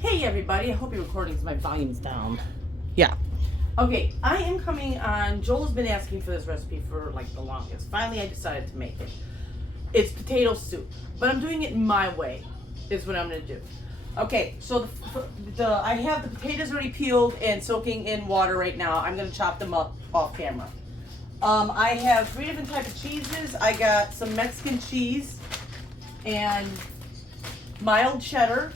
Hey everybody, I hope your recording's my volume's down. Yeah. Okay, I am coming on. Joel's been asking for this recipe for like the longest. Finally, I decided to make it. It's potato soup, but I'm doing it my way, is what I'm gonna do. Okay, so I have the potatoes already peeled and soaking in water right now. I'm gonna chop them up off camera. I have 3 different types of cheeses. I got some Mexican cheese and mild cheddar,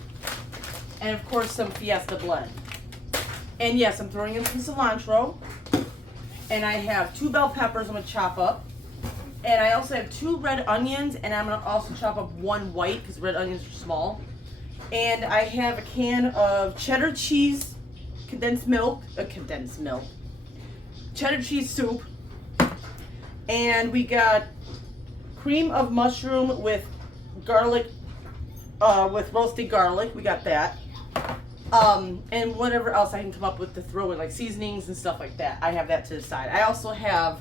and of course some Fiesta blend. And yes, I'm throwing in some cilantro. And I have 2 bell peppers I'm gonna chop up. And I also have 2 red onions, and I'm gonna also chop up 1 white because red onions are small. And I have a can of cheddar cheese, condensed milk, cheddar cheese soup. And we got cream of mushroom with garlic, with roasted garlic. We got that. And whatever else I can come up with to throw in, like seasonings and stuff like that. I have that to the side. I also have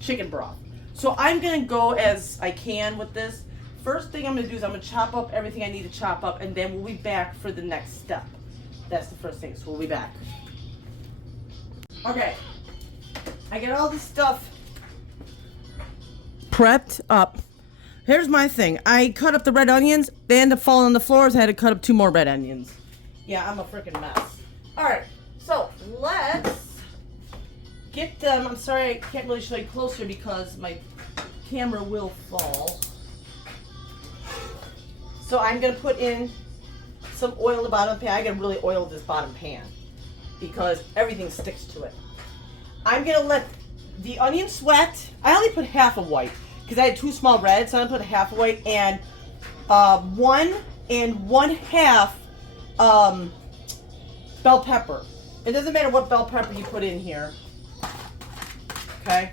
chicken broth. So I'm gonna go as I can with this. First thing I'm gonna do is I'm gonna chop up everything I need to chop up, and then we'll be back for the next step. That's the first thing, so we'll be back. Okay, I get all this stuff prepped up. Here's my thing. I cut up the red onions. They end up falling on the floor, so I had to cut up 2 more red onions. Yeah, I'm a freaking mess. Alright, so let's get them. I'm sorry I can't really show you closer because my camera will fall. So I'm going to put in some oil in the bottom of the pan. I got to really oil this bottom pan because everything sticks to it. I'm going to let the onion sweat. I only put half a white because I had 2 small reds, so I'm going to put half a white and 1 1/2 bell pepper. It doesn't matter what bell pepper you put in here. Okay.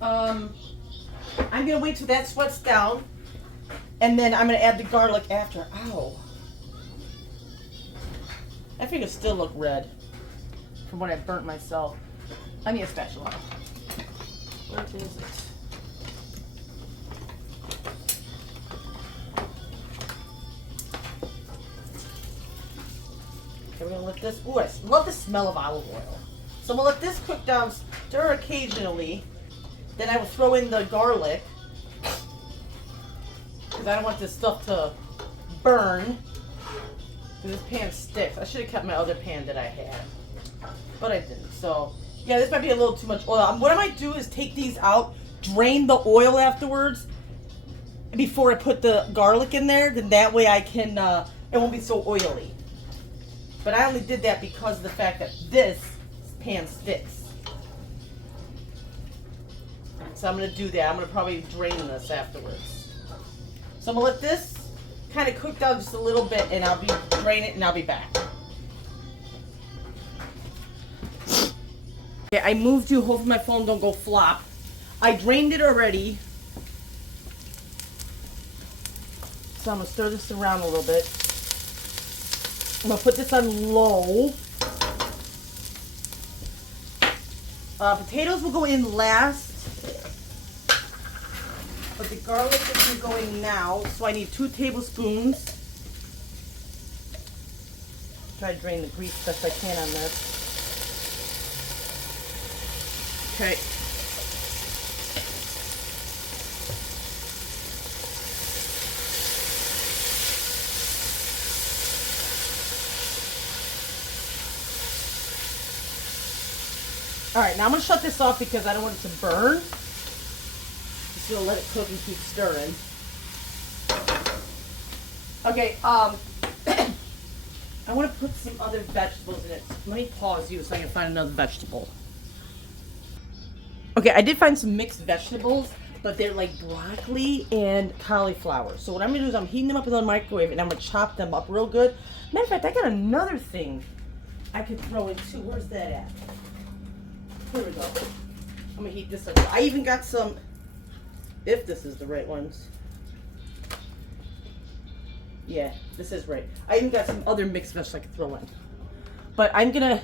I'm gonna wait till that sweats down, and then I'm gonna add the garlic after. Ow! My fingers still look red from when I burnt myself. I need a spatula. Where is it? Okay, we're gonna let this. Ooh, I love the smell of olive oil. So I'm gonna let this cook down, stir occasionally. Then I will throw in the garlic because I don't want this stuff to burn. Because this pan sticks. I should have kept my other pan that I had, but I didn't. So yeah, this might be a little too much oil. What I might do is take these out, drain the oil afterwards before I put the garlic in there. Then that way I can. It won't be so oily. But I only did that because of the fact that this pan sticks. So I'm going to do that. I'm going to probably drain this afterwards. So I'm going to let this kind of cook down just a little bit, and I'll drain it and I'll be back. Okay, I moved you. Hopefully my phone don't go flop. I drained it already. So I'm going to stir this around a little bit. I'm going to put this on low. Potatoes will go in last. But the garlic is going now, so I need 2 tablespoons. Try to drain the grease best I can on this. Okay. Alright, now I'm going to shut this off because I don't want it to burn. Just going to let it cook and keep stirring. Okay, I want to put some other vegetables in it. Let me pause you so I can find another vegetable. Okay, I did find some mixed vegetables, but they're like broccoli and cauliflower. So what I'm going to do is I'm heating them up in the microwave, and I'm going to chop them up real good. Matter of fact, I got another thing I could throw in too. Where's that at? Here we go. I'm going to heat this up. I even got some, if this is the right ones. Yeah, this is right. I even got some other mixed vegetables I could throw in. But I'm going to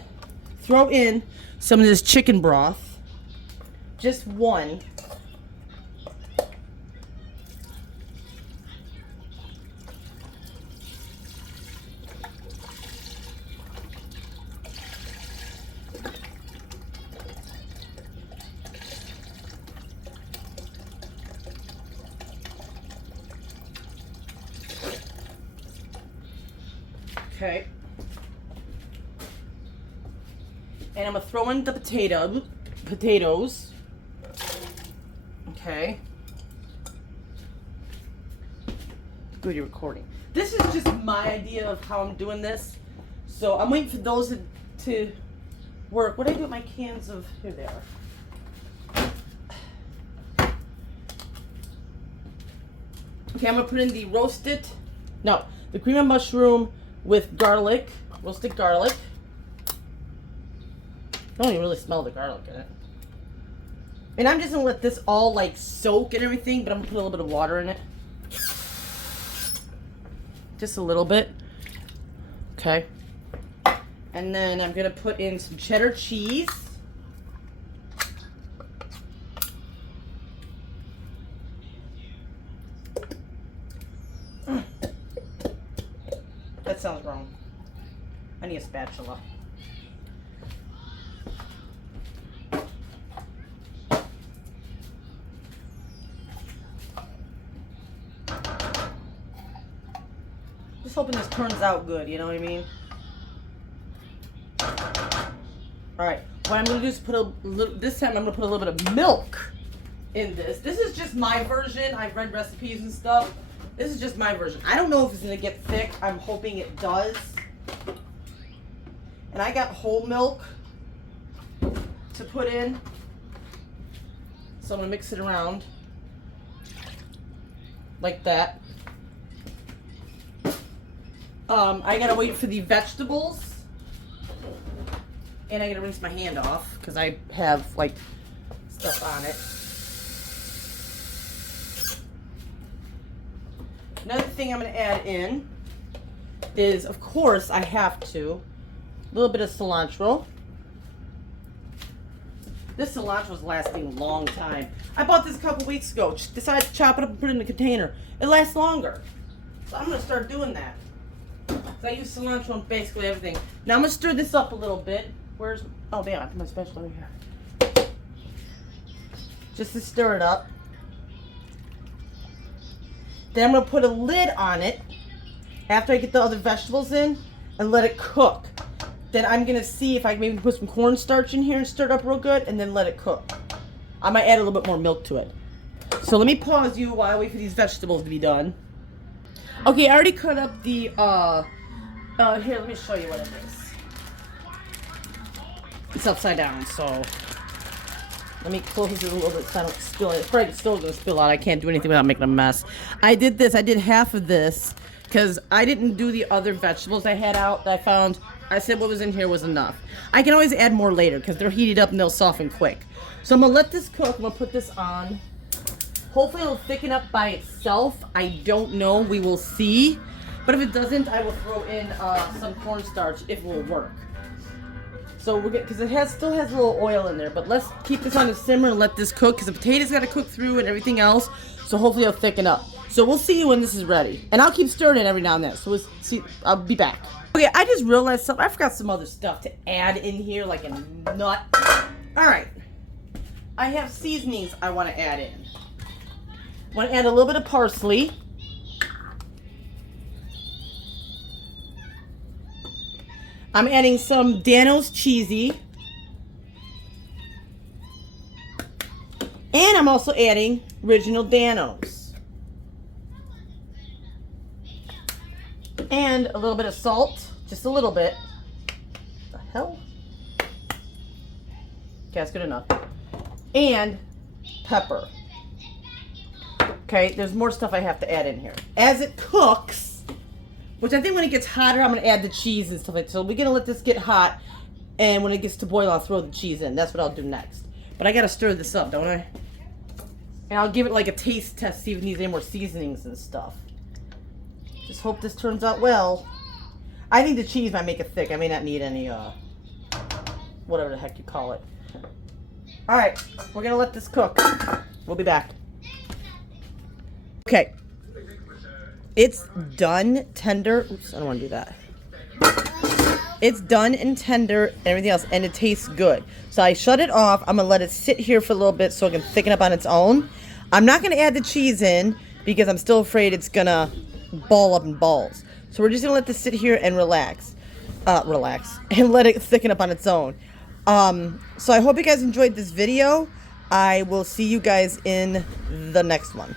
throw in some of this chicken broth. Just one. Okay. And I'm gonna throw in the potatoes. Okay. Good, you're recording. This is just my idea of how I'm doing this. So I'm waiting for those to work. What do I do with my cans of, here they are. Okay, I'm gonna put in the the cream of mushroom with garlic, roasted garlic. I don't even really smell the garlic in it. And I'm just gonna let this all like soak and everything, but I'm gonna put a little bit of water in it. Just a little bit. Okay. And then I'm gonna put in some cheddar cheese. That sounds wrong. I need a spatula. Just hoping this turns out good, you know what I mean? Alright, what I'm going to do is put a little, this time I'm going to put a little bit of milk in this. This is just my version. I've read recipes and stuff. This is just my version. I don't know if it's going to get thick. I'm hoping it does. And I got whole milk to put in. So I'm going to mix it around like that. I gotta wait for the vegetables, and I gotta rinse my hand off because I have like stuff on it. Another thing I'm gonna add in is, of course, I have to, a little bit of cilantro. This cilantro is lasting a long time. I bought this a couple weeks ago. Decided to chop it up and put it in a container. It lasts longer, so I'm gonna start doing that. I use cilantro on basically everything. Now I'm gonna stir this up a little bit. Where's, oh yeah, I have my spatula over here. Just to stir it up. Then I'm gonna put a lid on it after I get the other vegetables in and let it cook. Then I'm gonna see if I can maybe put some cornstarch in here and stir it up real good and then let it cook. I might add a little bit more milk to it. So let me pause you while I wait for these vegetables to be done. Okay, I already cut up the, here, let me show you what it is. It's upside down, so let me close it a little bit so I don't spill it. It's probably still going to spill out. I can't do anything without making a mess. I did half of this because I didn't do the other vegetables I had out that I found. I said what was in here was enough. I can always add more later because they're heated up and they'll soften quick. So I'm going to let this cook. I'm going to put this on. Hopefully it'll thicken up by itself. I don't know. We will see. But if it doesn't, I will throw in some cornstarch if it will work. So we're good because it still has a little oil in there. But let's keep this on the simmer and let this cook because the potatoes got to cook through and everything else. So hopefully it'll thicken up. So we'll see when this is ready. And I'll keep stirring it every now and then. So we'll see. I'll be back. Okay, I just realized something. I forgot some other stuff to add in here, like a nut. All right. I have seasonings I want to add in. I want to add a little bit of parsley. I'm adding some Dano's Cheesy. And I'm also adding Original Dano's. And a little bit of salt. Just a little bit. What the hell? Okay, that's good enough. And pepper. Okay, there's more stuff I have to add in here. As it cooks, which I think when it gets hotter, I'm going to add the cheese and stuff like that. So we're going to let this get hot, and when it gets to boil, I'll throw the cheese in. That's what I'll do next. But I got to stir this up, don't I? And I'll give it like a taste test, see if it needs any more seasonings and stuff. Just hope this turns out well. I think the cheese might make it thick. I may not need any, whatever the heck you call it. All right, we're going to let this cook. We'll be back. Okay, it's done tender. Oops, I don't want to do that. It's done and tender and everything else, and it tastes good. So I shut it off. I'm going to let it sit here for a little bit so it can thicken up on its own. I'm not going to add the cheese in because I'm still afraid it's going to ball up in balls. So we're just gonna let this sit here and relax, and let it thicken up on its own. So I hope you guys enjoyed this video. I will see you guys in the next one.